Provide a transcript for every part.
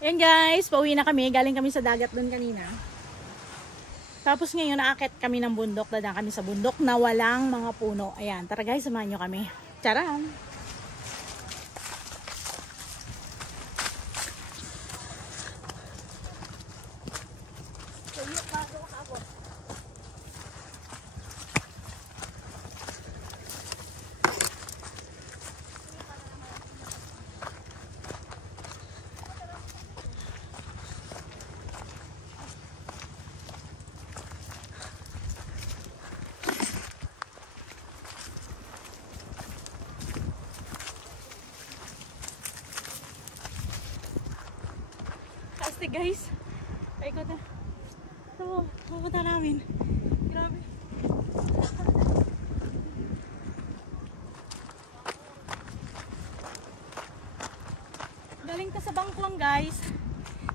Ayan guys, pauwi na kami. Galing kami sa dagat doon kanina. Tapos ngayon naakit kami ng bundok. Dadaan kami sa bundok na walang mga puno. Ayan, tara guys, samahan nyo kami. Charan! Guys, paikot na. Ito, pupunta namin. Grabe. Galing ta sa Bangkuang guys.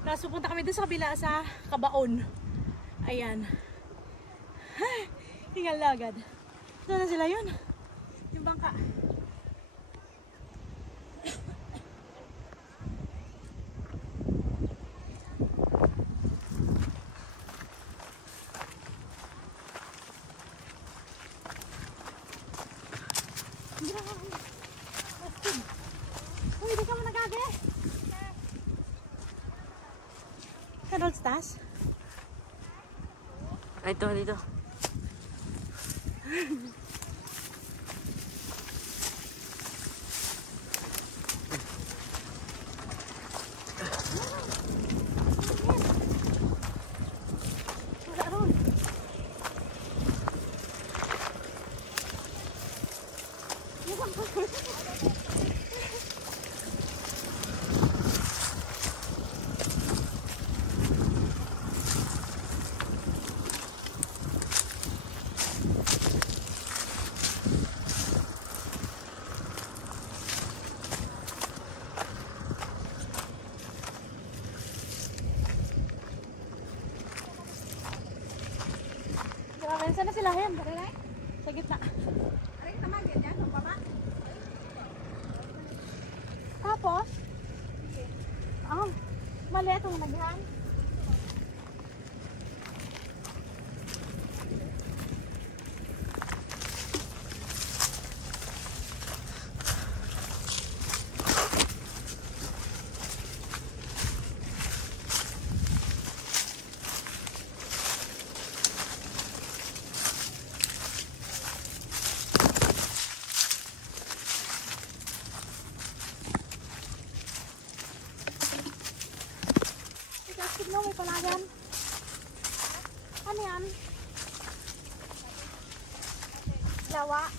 Tapos pupunta kami doon sa kabila sa Kabaon. Ayan. Hingal na agad. Ito na sila yun. Yung bangka. Uy, di ka mo nagage. Kadol stas? Ito, dito. Sana sila yan, sa gitna. Tapos, mali itong naghan. No, may palagan. Ano yan? Lawa.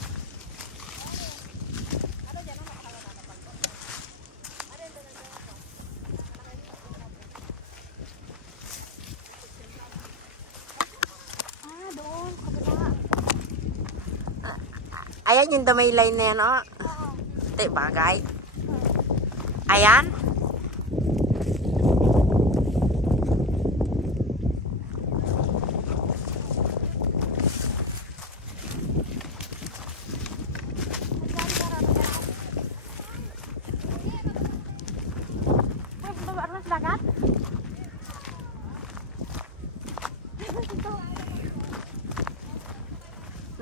Doon. Kabila. Ayan yung damay line na yan, oh. Ito yung bagay. Ayan. Dagat?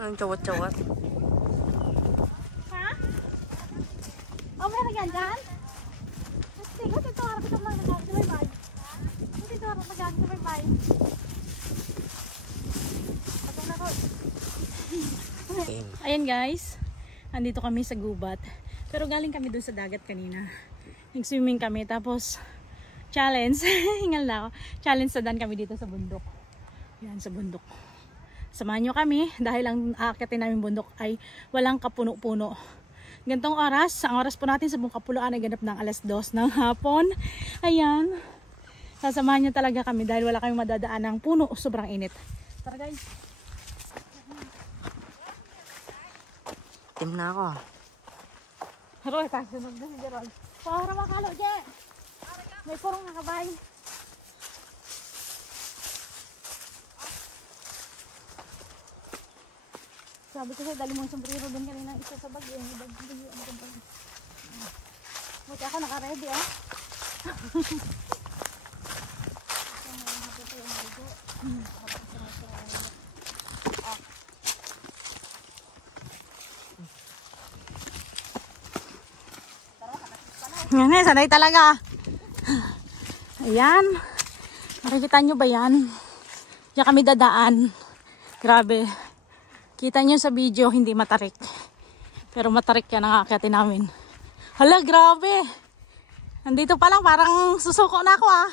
Ang cawat-cawat. Ha? Oh, meron yan dyan? Sige, ito harap ito mga nagamit sa may bay. Ito harap nagamit sa may bay. Patong na ko. Ayan guys, andito kami sa gubat. Pero galing kami dun sa dagat kanina. Nag-swimming kami, tapos challenge, hingal na ako. Challenge sa dan kami dito sa bundok. Yan, sa bundok. Samahan nyo kami dahil ang aakitin namin bundok ay walang kapuno-puno. Gantong oras, ang oras po natin sa buong kapuluan ay ganap ng alas 2 ng hapon. Ayan. Sasamahan nyo talaga kami dahil wala kayong madadaan ng puno o sobrang init. Tara guys. Tim na ako. Roy, kasunod na si Roy. Para makalo, Je. May purong nakabay. Sabi ko sa'yo, dali mo yung sombrero doon kanina. Isa sa bag. Yung bag. Buti ako naka-ready, ah. Yan eh, sanay talaga. Ayan. Makikita nyo ba yan? Diyan kami dadaan. Grabe. Kita nyo sa video, hindi matarik. Pero matarik yan ang aakyatin namin. Hala, grabe. Nandito pa lang, parang susuko na ako ah.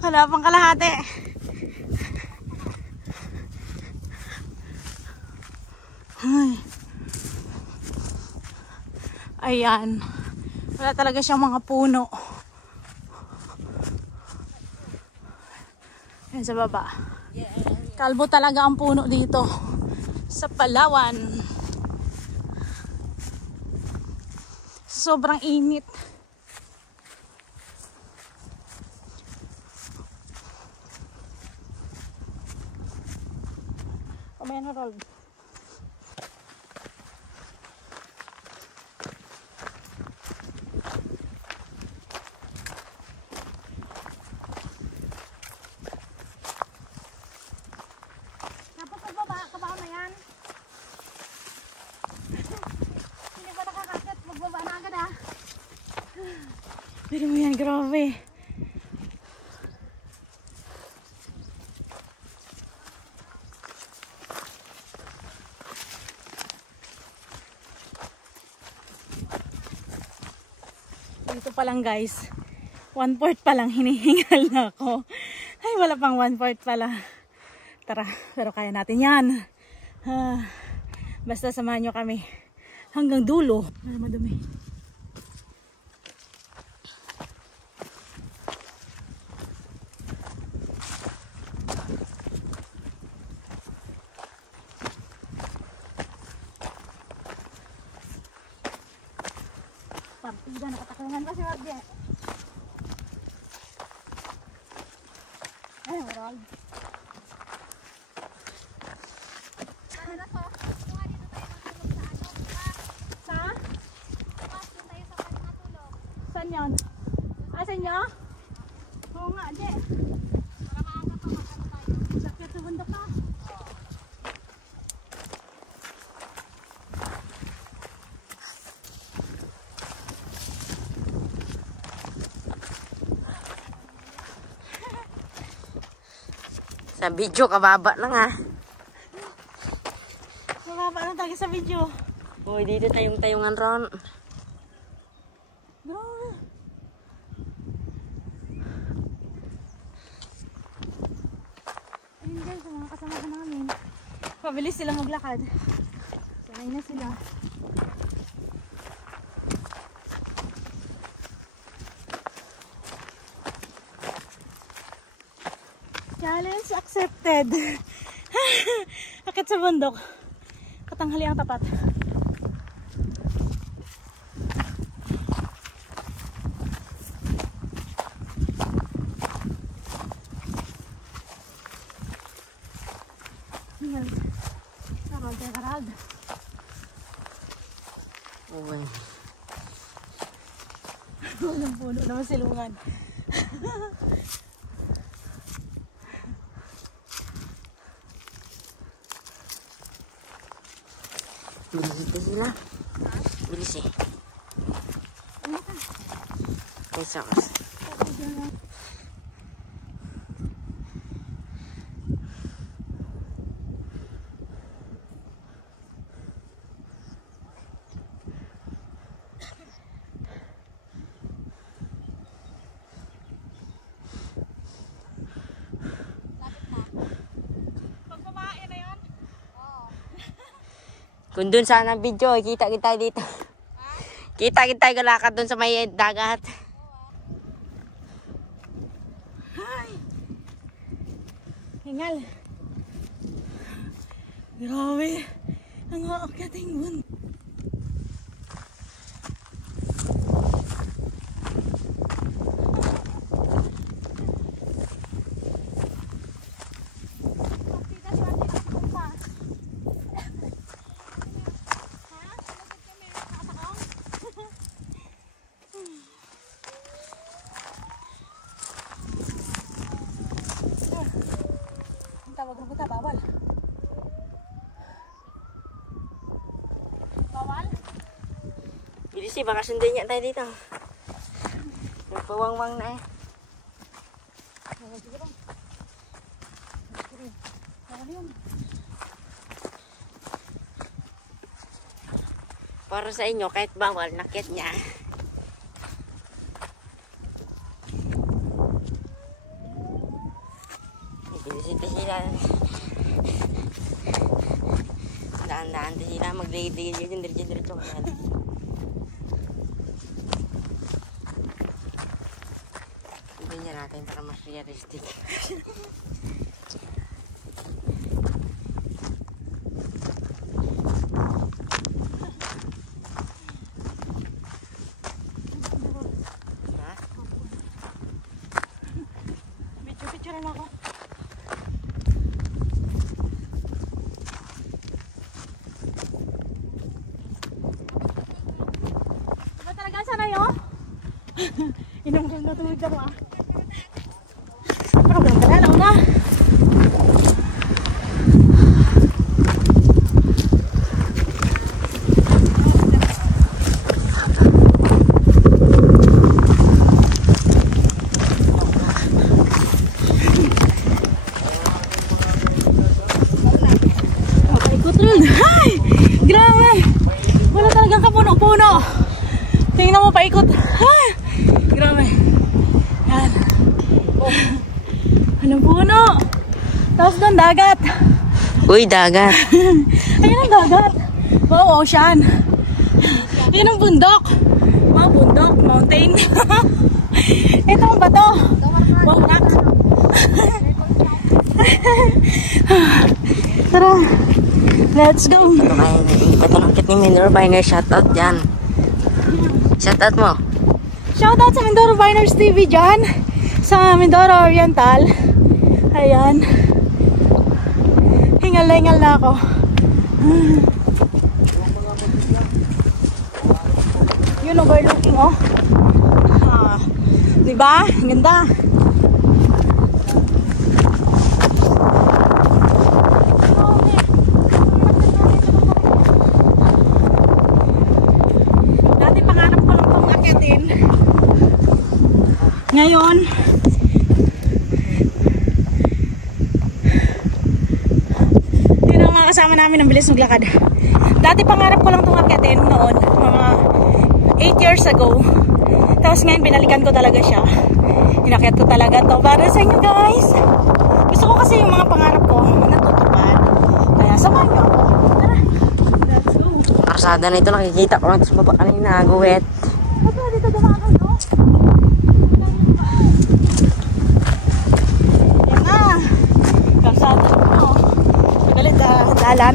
Wala pang kalahati. Ay. Ayan. Wala talaga siyang mga puno. Ayan sa baba. Kalbo talaga ang puno dito sa Palawan. Sobrang init. Kumain na, Rold. Pero mo yan, grabe. Dito pa lang guys. 1/4 pa lang hinihingal na ako. Ay, wala pang 1/4 pala. Tara, pero kaya natin yan. Basta samahan nyo kami hanggang dulo. Ay, madumi. Partida, nakatakungan pa si Marje. Ay, Rold. Ano to? Kuha dito tayo matulog sa ano? Sa? Bukas doon tayo sa kanya matulog. Saan yun? Saan nyo? Oo nga, Je. Para maaga pa mag-ano tayo. Sakit sa bundok ka. Sa video, kababa lang ah. Mababa lang tayo sa video. Uy, dito tayong-tayungan ron. Grabe. Ayun guys, mga kasama ko namin. Pabilis sila maglakad. Sanay na sila. Challenge accepted. Akit sa bundok. Katanghali ang tapat. Harald. Uy. Walang puno naman silungan. Bilis ito sila. Bilis eh. Ay, sakas. Kung dun sana video, kita kita dito. Kita kita galakad dun sa may dagat. Hi. Hingal. Grabe. Ang aakyating bun. Tawag na kita, bawal. Bawal? Bilis eh, baka sundin niya tayo dito. May pawang-wang na eh. Bawal siguro. Bawal yun. Para sa inyo, kahit bawal, nakit niya. Bilis sila. Daan-daan sila, magdigil-digil yun, diretso-diretso. Hindi niya natin para mas realistic. Picture lang ako. Diba talaga sana yun? Inom ko na tulog ako ah. Pero ganda na, una. Ay! Grabe! Wala talagang kapuno-puno. Tingnan mo, paikot. Ay! Grabe. Yan. Anong puno? Tapos doon, dagat. Uy, dagat. Ayun ang dagat. Wow, ocean. Ayun ang bundok. Wow, bundok, mountain. Ito ang bato. Wow, rock. Tara. Let's go. Patalangkit ni Mindoro Biners. Shoutout dyan. Shoutout mo. Shoutout sa Mindoro Biners TV dyan. Sa Mindoro Oriental. Ayan. Hingal na hingal na ako. Yun, overlooking oh. Diba? Ang ganda. Ngayon, yun ang mga kasama namin ang bilis maglakad. Dati pangarap ko lang itong akyatin noon, mga 8 years ago. Tapos ngayon binalikan ko talaga siya. Inakyat ko talaga to para sa inyo guys. Gusto ko kasi yung mga pangarap ko natutupad. Kaya samahan niyo ako. Tara, let's go. Karsada na ito, nakikita ko lang sa baba kanina, guwet. Ito, dito dumaan no? Dalan.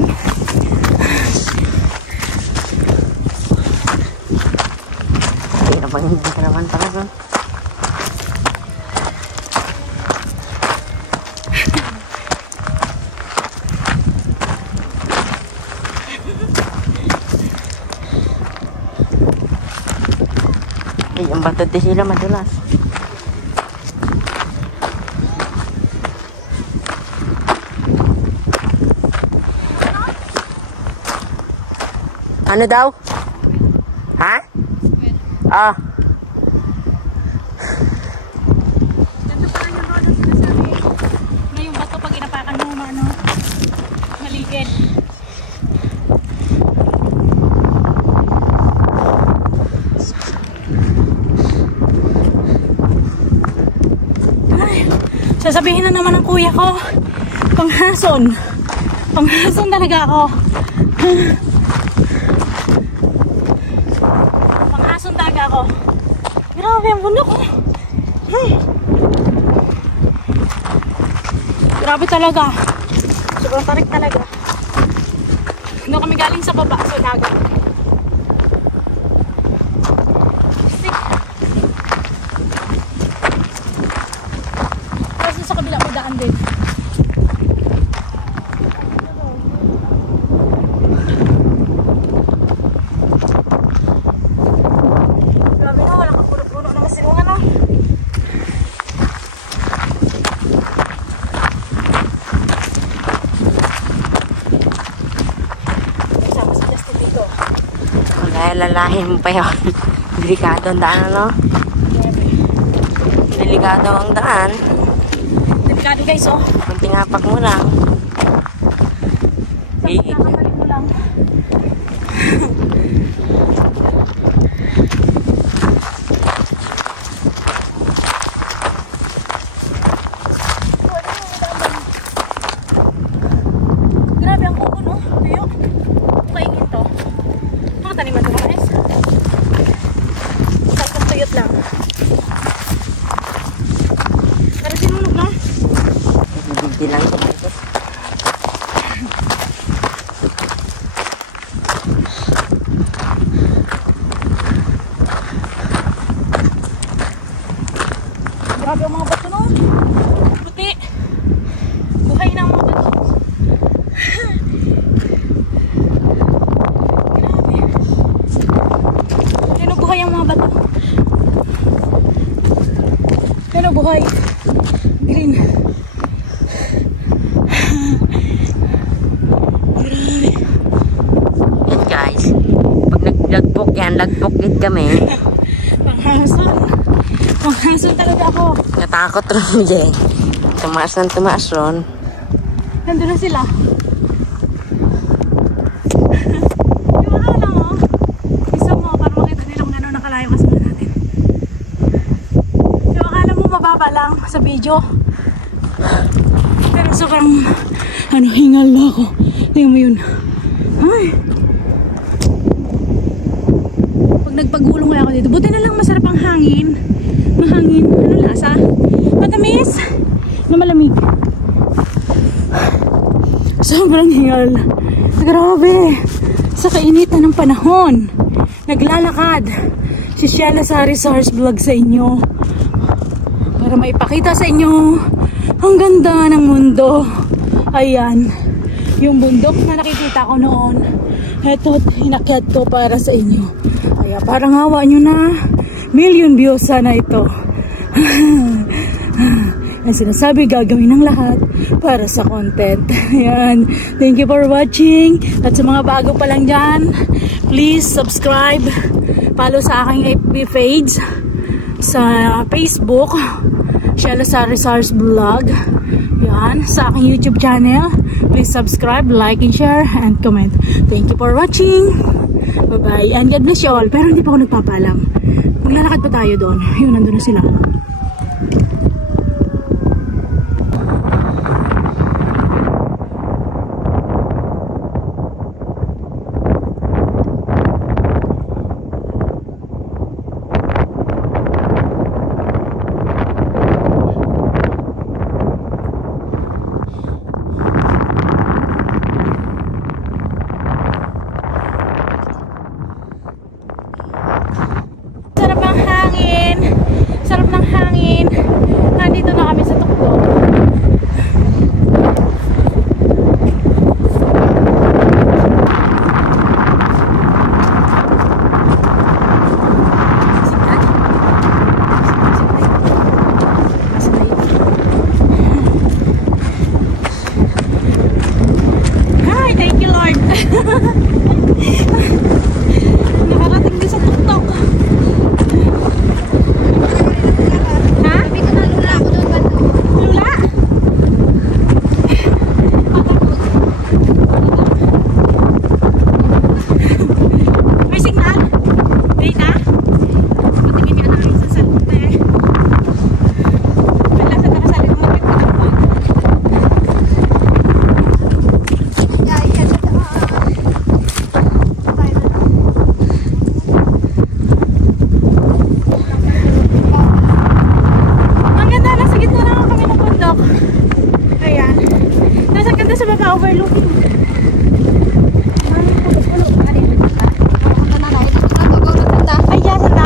Hindi na pang hindi ka naman talaga. Yung batot di sila madulas. Ano daw? Ha? Ah. Ganda pala yung road ang sinasabi. Na yung bato pag inapakan mo, ano, maligid. Ay, sasabihin na naman ng kuya ko, panghason. Panghason talaga ako. Ako. Grabe ang bundok. Grabe talaga. Sobrang tarik talaga. Doon kami galing sa baba sa dagat. Tapos sa kabila mo daan din. alalahin mo pa yun. Delikado ang daan, ano? Delikado ang daan. Delikado guys, oh. Kunting hapak mo lang. Nakakabalik mo lang. Grabe ang kuko, no? Tayo. Kaingin to. Makataniman to, guys. Tapos tuyot lang. Pero sinunog na. Hindi lang ito. Grabe ang mga bato, no? Puti. Buhay na ang mga bato. Grabe. Ano buhay ang mga bato? Ano buhay? Green. Grabe. Yan guys. Pag naglagpok yan, lagpok din kami. Panghason. Panghason talaga ako. Natakot rin dyan. Tumaas ron. Nandun na sila. Yung mga lang, oh. Isa mo para makita nila kung gano'n nakalayo kasunod natin. Yung akala mo mababa lang sa video. Pero sobrang hingal na ako. Tingnan mo yun. Ay. Pag nagpagulong kaya ako dito, buti na lang masarap ang hangin. Mahangin. Ano lasa? Matamis. Na malamig. Sobrang hingal. Grabe. Sa kainitan ng panahon. Naglalakad. Si Sheila Sari-Sars vlog sa inyo. Para maipakita sa inyo ang ganda ng mundo. Ayan. Yung bundok na nakikita ko noon. Ito, inakyat ko para sa inyo. Kaya parang hawa nyo na. Million views sana ito. Ang sinasabi, gagawin ng lahat para sa content. Ayan. Thank you for watching. At sa mga bago pa lang dyan, please subscribe. Follow sa aking FB page. Sa Facebook, Sheila Sari-Sars vlog. Yan. Sa aking YouTube channel. Please subscribe, like, and share, and comment. Thank you for watching. Bye-bye. And God bless you all. Pero hindi pa ako nagpapaalam. Maglalakad pa tayo doon. Yun, nandun na sila. Sarap ng hangin. Sarap ng hangin. Nandito na kami sa tuktok. Hi, thank you Lord. Nakarating din sa tuktok. Sabi ko na lula ako doon ba? Lula? May signal? Data? Patingin ka namin sa salte. Wala sa nakasalit mo nagpagpagpag. Ay, yan sa Ang ganda, nasa gitna na kami ng bundok. Ayan. Nasa ganda sa baba, overlooking. Ay, yan, sanda.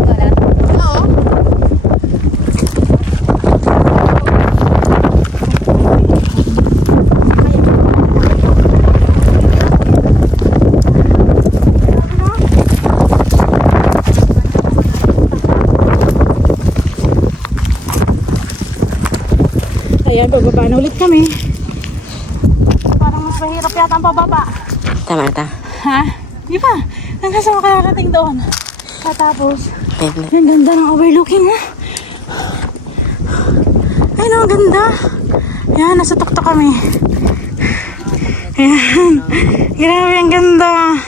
Tara. Oo. Ayan, bababa na ulit kami. Parang mas mahirap yata ang pababa. Tama. Ha? Di ba? Hanggang sa makarating doon. Tapos, yung ganda ng overlooking mo. Ay, no, ganda. Yan, nasa tuktok kami. Yan. Grabe, ang ganda.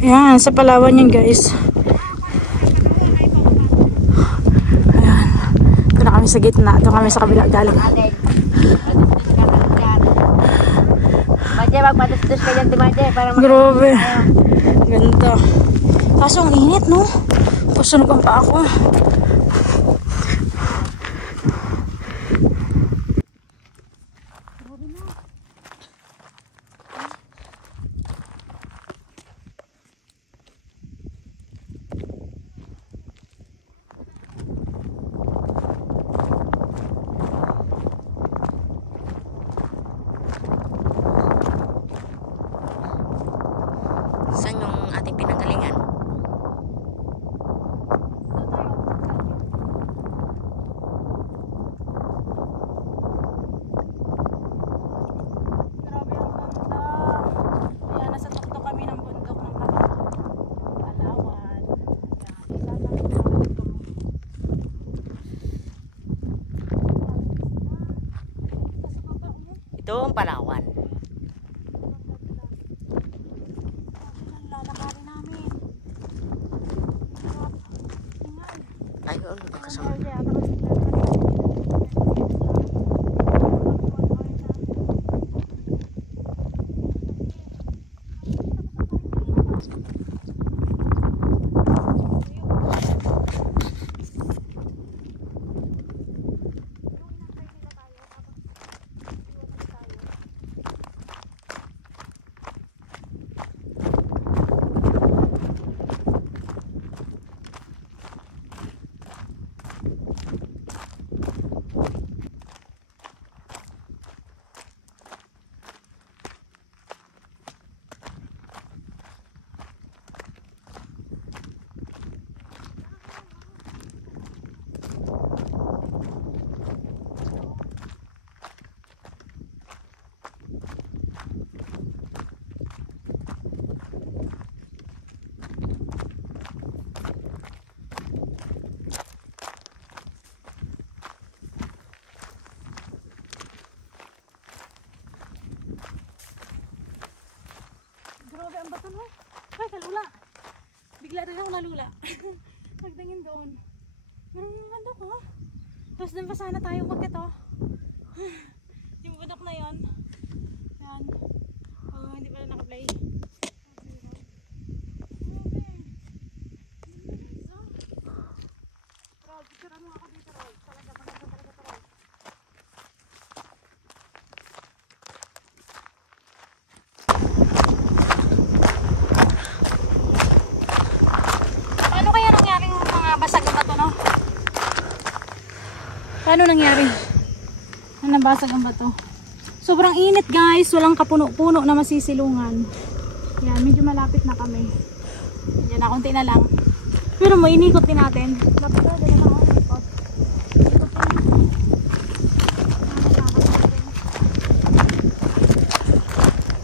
Yan, sa Palawan yan, guys. Ayan. Ito na kami sa gitna. Ito kami sa kabila galing. Maje, magpatustos ka dyan, Maje. Grabe. Ganda. Kaso ang init, no? Pasunog ang pa ako. Saan yung ating pinanggalingan? Grabe ang ganda. Ayan, nasa tuktok kami ng bundok ng Palawan. Ito ang Palawan. Lalakarin namin. Ayun, magkasama. Grabe ang bato, no? Ay, kalula. Bigla rin ako nalula. Pagtingin doon. Meron yung ganda ko. Tapos doon pa sana tayo magkito. Yung budok na yon. Yan. Oh, hindi pala naka-play. Roll, picture mo ako dito, Roll. Talaga, maganda talaga ito, Roll. Paano kaya nangyaring mga basag ang bato, no? Paano nangyari? Na nabasag ang bato? Sobrang init, guys. Walang kapuno-puno na masisilungan. Yan, medyo malapit na kami. Yan na, konti na lang. Pero mo, inikot din natin. Lapit na, dala na ako. Ikot. Ikot din.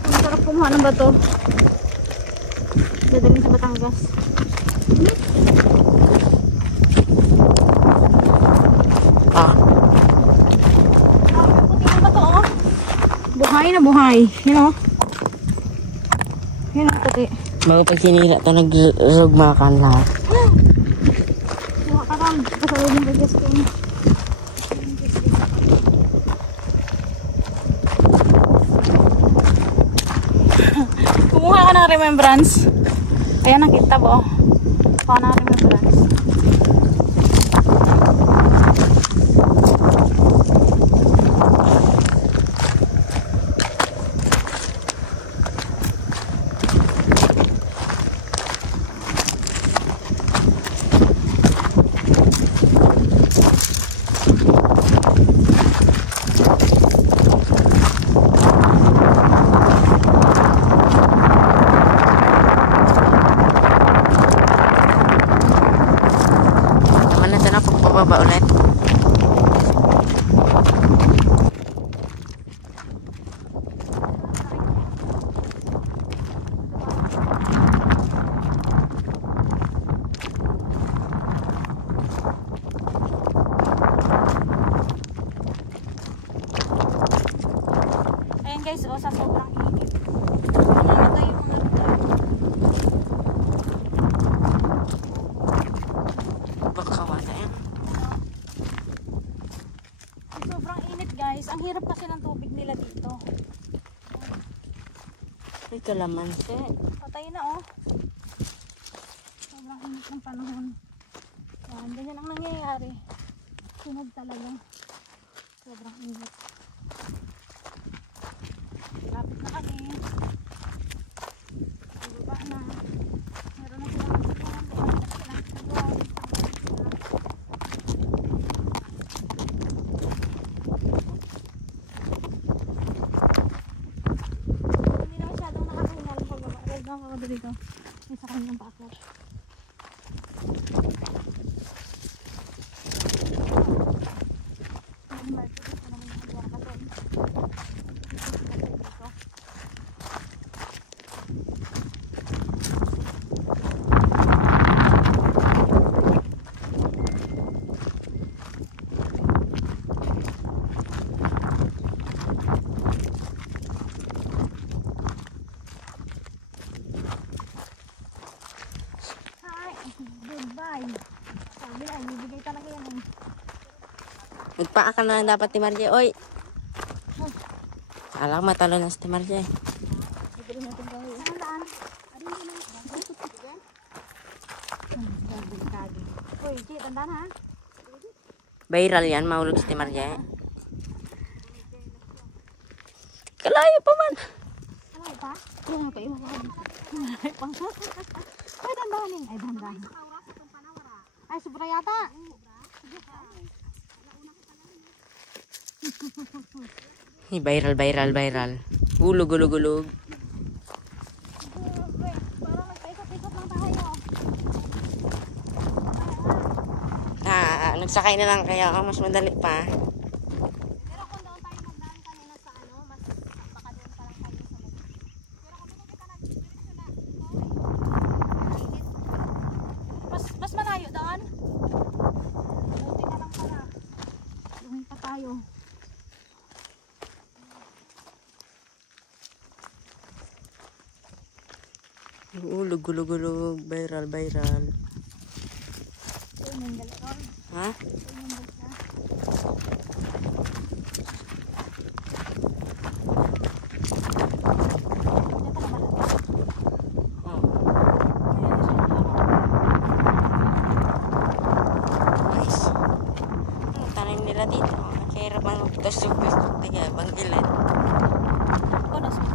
Ang sarap kumuha ng bato. Dadalhin sa Batangas. Ah, Grabe, puti ng bato, oh. Buhay na buhay. Yun, oh. Yun ang puti. bago pag sinira ito, nagrugmakan lahat. Buha ka lang. Kasalod ng bigas ko. Kumuha ka ng remembrance. Ayan ang kita po. Kuha ng remembrance. Naman na ito na pagbababa ulit. Kalamansi. Patay na oh. Sobrang init ng panahon. Yan, ganyan ang nangyayari. Sunog talaga. Sobrang init. Lapit na kami. Ibaba na. Meron na silang sasakyan. Meron na silang sasakyan. Hindi na masyadong nakahingal pababa. Huwag na ako dito. May sa kanyang paakyat. Goodbye. Sabi na, ibibigay talaga yan eh. Magpaa ka na lang dapat ni Marje. Oy! Alam ko matalo na si Marje. Ibigay natin kayo. Saan daan? Uy, Chi, tandaan ha? Viral yan, mahulog si Marje. Kalayo pa man. Ano pa? Yung pa iwan ko. Ay, dandanin. Ay, dandanin. Ay, sobra yata. Viral. Ulog. Parang nagpaikot-ikot lang tayo. Nagsakay na lang kaya mas madali pa. Pero kung doon tayo magdaan kanina sa ano, mas baka doon pa lang tayo sa loob. Pero kung doon kita nag-diretso na, Mas malayo daan. Buti na lang pala. Luhin pa tayo. Ulog. Viral. Ito yung galikon. Ha? Ito yung galikon. Oh. Nice. Ano tanim nila dito? Kaya man magtasok-tasok tiga banggilan. Ako na sila.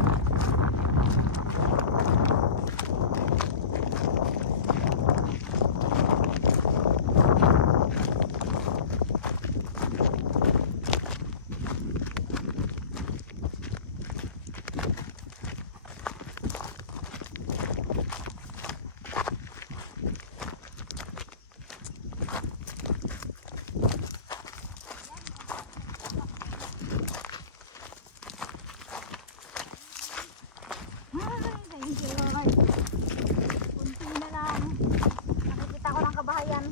Thank you, Lord. Kunti na lang. Nakikita ko ng kabahayan.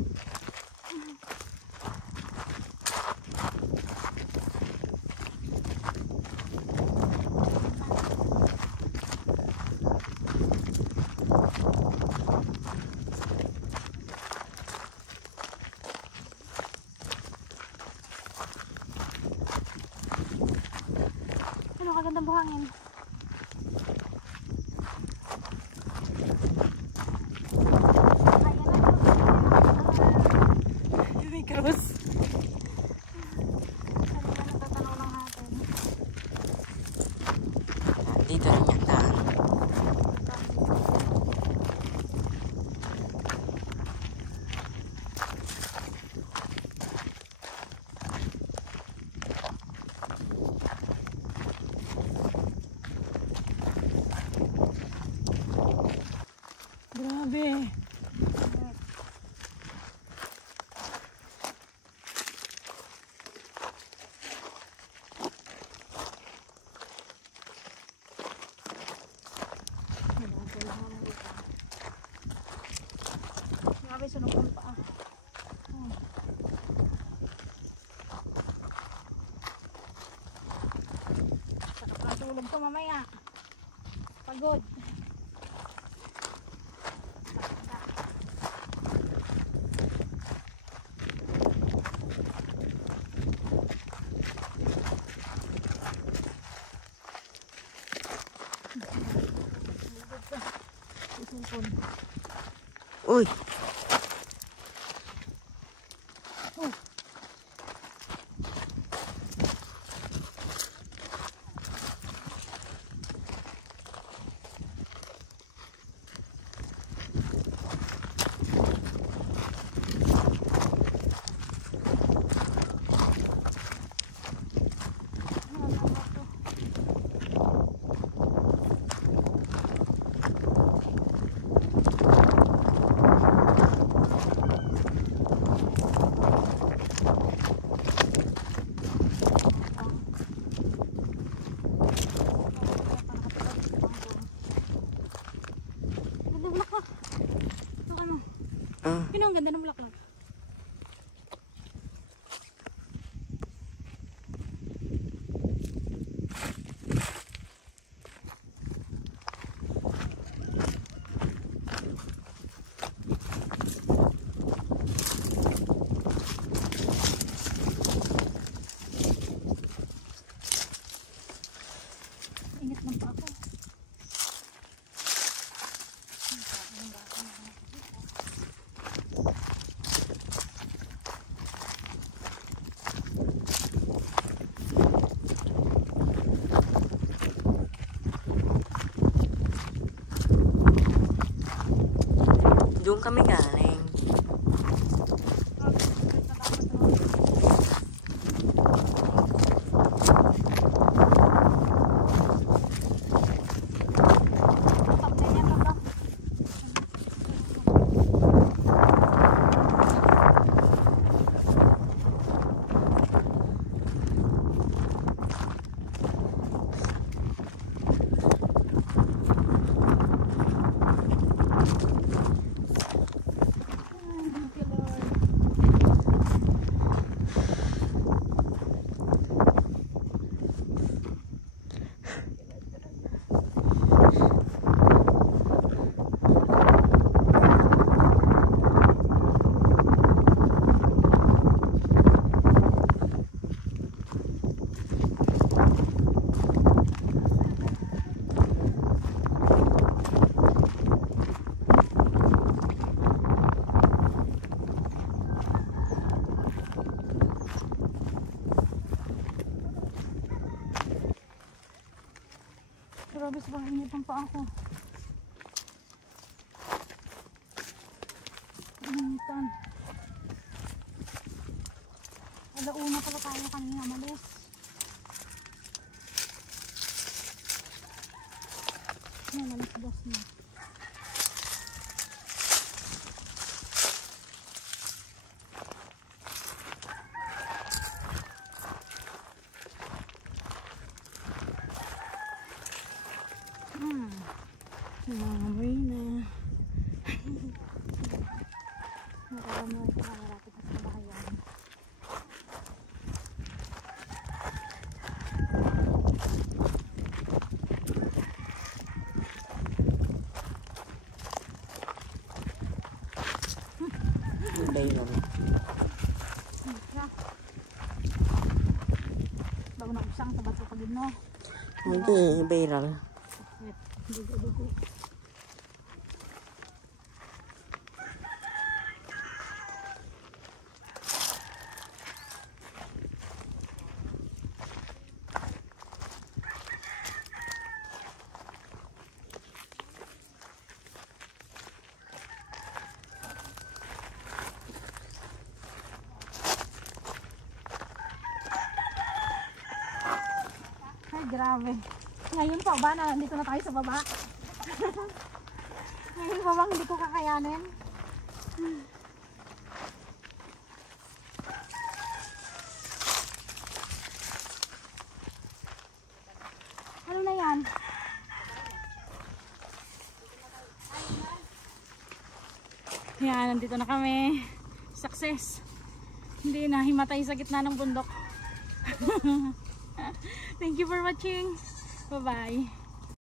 Ano kagandang buhangin? May krus. Kanina natatanaw lang natin. Dito rin yung daan. Grabe. Grabe, sunog ang paa. Sarap lang tulog ko mamaya. Pagod. Uy! Ang ganda ng bulaklak. Ingat lang pa ako. Doon kami galing. Grabe sa panginitan pa ako. Panginitan. Alauna pala tayo kanina malis. Yan, alas-dos na. Nangamoy na. Nakaramoy ko na malapit na sa bahayan. Viral. Bago na usang sa bato pagin no. Hindi, viral. Dugo-dugo. Ay, grabe. Ngayon pa ba na nandito na tayo sa baba? Ngayon pa bang hindi ko kakayanin? Ano na yan? Yan, nandito na kami. Success. Hindi na himatay sa gitna ng bundok. Thank you for watching. Bye-bye.